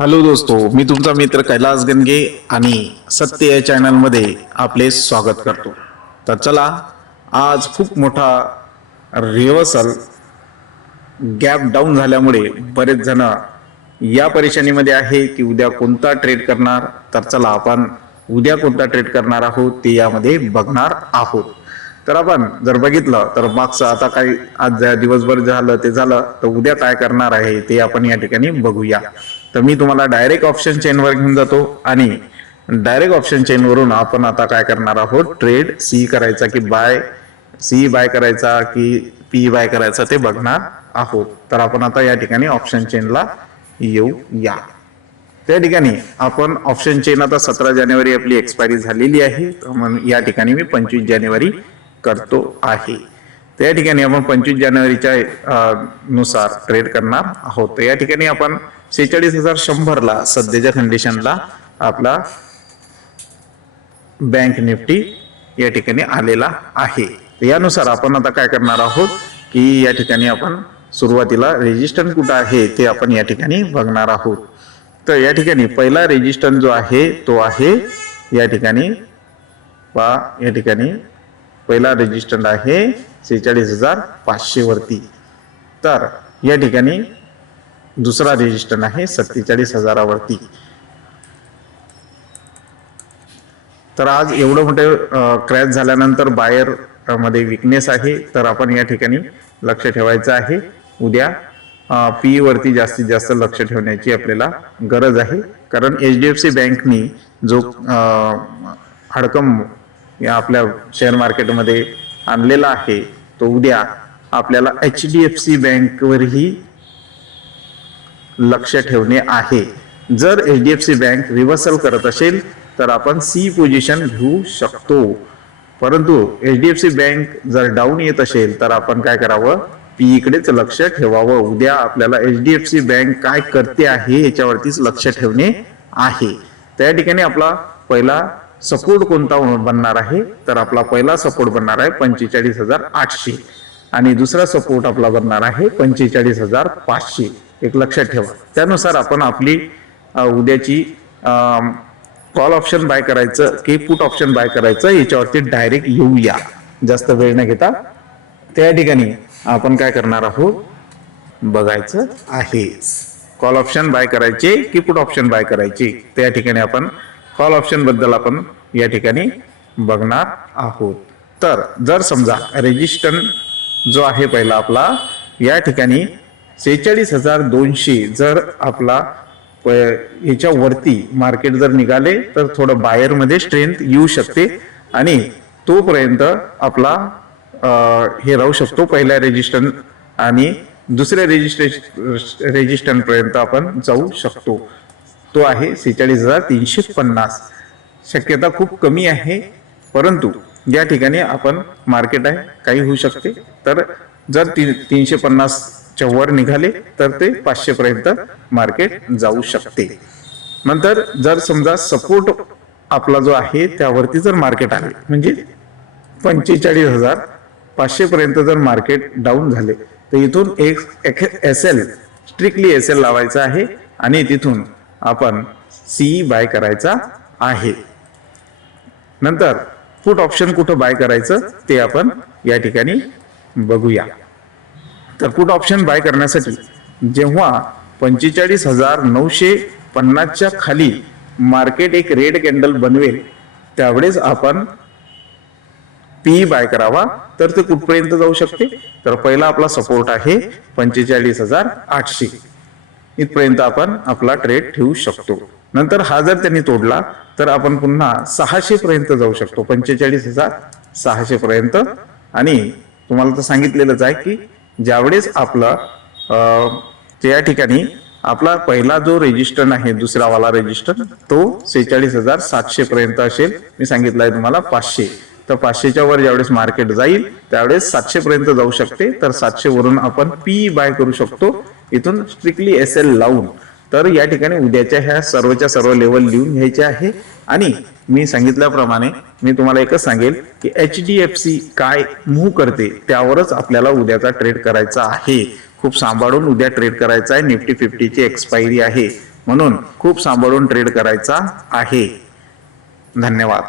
Hello दोस्तो मी तुमचा मित्र कैलास गणगे आणि सत्य या चॅनलमध्ये आपले स्वागत करतो. तर चला आज खूप मोठा रिव्हर्सल गॅप डाऊन झाल्यामुळे बरेच जण या परेशानीमध्ये आहे की उद्या कोणता ट्रेड करणार? तर चला आपण उद्या कोणता ट्रेड करणार आहोत ते यामध्ये बघणार आहोत. तर आपण जर बघितलं तर मागचं आता काही आज दिवसभर झालं ते झालं तर उद्या काय करणार आहे ते आपण या ठिकाणी बघूया. तर मी तुम्हाला डायरेक्ट ऑप्शन चेनवर घेऊन जातो आणि डायरेक्ट ऑप्शन चेनवरून आपण आता काय करणार आहोत? ट्रेड सी करायचा की बाय सी बाय करायचा की पी बाय करायचा ते बघणार आहोत. तर आपण आता या ठिकाणी ऑप्शन चेनला येऊया. त्या ठिकाणी आपण ऑप्शन चेन आता सतरा जानेवारी आपली एक्सपायरी झालेली आहे. मग या ठिकाणी मी पंचवीस जानेवारी करतो आहे. त्या ठिकाणी आपण पंचवीस जानेवारीच्या नुसार ट्रेड करणार आहोत. तर या ठिकाणी आपण सेहेचाळीस हजार शंभरला सध्याच्या कंडिशनला आपला बँक निफ्टी या ठिकाणी आलेला आहे. यानुसार आपण आता काय करणार आहोत की या ठिकाणी आपण सुरुवातीला रेजिस्टन्स कुठं आहे ते आपण या ठिकाणी बघणार आहोत. तर या ठिकाणी पहिला रेजिस्टन्स जो आहे तो आहे या ठिकाणी. पा या ठिकाणी पहिला रेजिस्टन्स आहे सेहेचाळीस हजार पाचशे वरती. तर या ठिकाणी दुसरा रेजिस्टन्स आहे सत्तेचाळीस हजारावरती. तर आज एवढं मोठे क्रॅश झाल्यानंतर बायरमध्ये विकनेस आहे तर आपण या ठिकाणी लक्ष ठेवायचं आहे. उद्या पी वरती जास्तीत जास्त लक्ष ठेवण्याची आपल्याला गरज आहे. कारण एच डी एफ सी बँकनी जो हडकम या आपल्या शेअर मार्केटमध्ये आणलेला आहे तो उद्या आपल्याला एच डी एफ सी बँकवरही लक्ष ठेवणे आहे. जर H D F C bank reversal करत असेल तर आपण सी पोझिशन घेऊ शकतो. परंतु H D F C bank जर डाऊन येत असेल तर आपण काय करावं? पी इकडेच लक्ष ठेवावं. उद्या आपल्याला H D F C bank काय करते आहे याच्यावरतीच लक्ष ठेवणे आहे. त्या ठिकाणी आपला पहिला सपोर्ट कोणता बनणार आहे? तर आपला पहिला सपोर्ट बनणार आहे पंचेचाळीस हजार आठशे. आणि दुसरा सपोर्ट आपला बनणार आहे पंचेचाळीस हजार पाचशे. एक लक्षात ठेवा. त्यानुसार आपण आपली उद्याची कॉल ऑप्शन बाय करायचं की पुट ऑप्शन बाय करायचं याच्यावरती डायरेक्ट येऊया. जास्त वेळ न घेता. त्या ठिकाणी आपण काय करणार आहोत? बघायचं आहे. कॉल ऑप्शन बाय करायचे की पुट ऑप्शन बाय करायचे? त्या ठिकाणी आपण कॉल ऑप्शनबद्दल आपण या ठिकाणी बघणार आहोत. तर जर समजा रेजिस्टन जो आहे पहिला आपला या ठिकाणी सेहेचाळीस हजार दोनशे जर आपला ह्याच्या वरती मार्केट जर निघाले तर थोडं बायरमध्ये स्ट्रेंथ येऊ शकते. आणि तोपर्यंत आपला हे राहू शकतो पहिल्या रेजिस्टन आणि दुसऱ्या रेजिस्ट्रेशन रेजिस्टनपर्यंत आपण जाऊ शकतो. तो आहे सेहेचाळीस हजार तीनशे पन्नास. शक्यता खूप कमी आहे परंतु या ठिकाणी आपण मार्केट आहे काही होऊ शकते. तर जर ती तीनशे पन्नास च्या वर निघाले तर ते पाचशे पर्यंत मार्केट जाऊ शकते. नंतर जर समजा सपोर्ट आपला जो आहे त्यावरती जर मार्केट आले म्हणजे पंचेचाळीस हजार पाचशे पर्यंत जर मार्केट डाऊन झाले तर इथून एक S L strictly S L लावायचा आहे आणि तिथून आपण सी बाय करायचा आहे. नंतर पुट ऑप्शन कुठं बाय करायचं ते आपण या ठिकाणी बघूया. तर पुट ऑप्शन बाय करण्यासाठी? जेव्हा पंचेचाळीस हजार नऊशे पन्नासच्या खाली मार्केट एक रेड कॅन्डल बनवेल त्यावेळेस आपण पी बाय करावा. तर ते कुठपर्यंत जाऊ शकते? तर पहिला आपला सपोर्ट आहे पंचेचाळीस हजार आठशे. इथपर्यंत आपण आपला ट्रेड ठेवू शकतो. नंतर हा जर त्यांनी तोडला तर आपण पुन्हा सहाशे पर्यंत जाऊ शकतो. पंचेचाळीस हजार सहाशे पर्यंत आणि तुम्हाला तर सांगितलेलंच आहे की ज्यावेळेस आपलं त्या ठिकाणी आपला पहिला जो रेजिस्टर आहे दुसरावाला रेजिस्टर तो सेहेचाळीस हजार सातशे पर्यंत असेल. मी सांगितलं आहे तुम्हाला पाचशे. तर पाचशेच्या वर ज्यावेळेस मार्केट जाईल त्यावेळेस सातशे पर्यंत जाऊ शकते. तर सातशे वरून आपण पी बाय करू शकतो. इथून स्ट्रिक्टली एस एल लावून. तर या ठिकाणी उद्याच्या ह्या सर्वच्या सर्व लेवल लिहून घ्यायचे आहे. आणि मी सांगितल्याप्रमाणे मी तुम्हाला एकच सांगेल की एच डी एफ सी काय मूव्ह करते त्यावरच आपल्याला उद्याचा ट्रेड करायचा आहे. खूप सांभाळून उद्या ट्रेड करायचा आहे. निफ्टी फिफ्टीची एक्सपायरी आहे. म्हणून खूप सांभाळून ट्रेड करायचा आहे. धन्यवाद.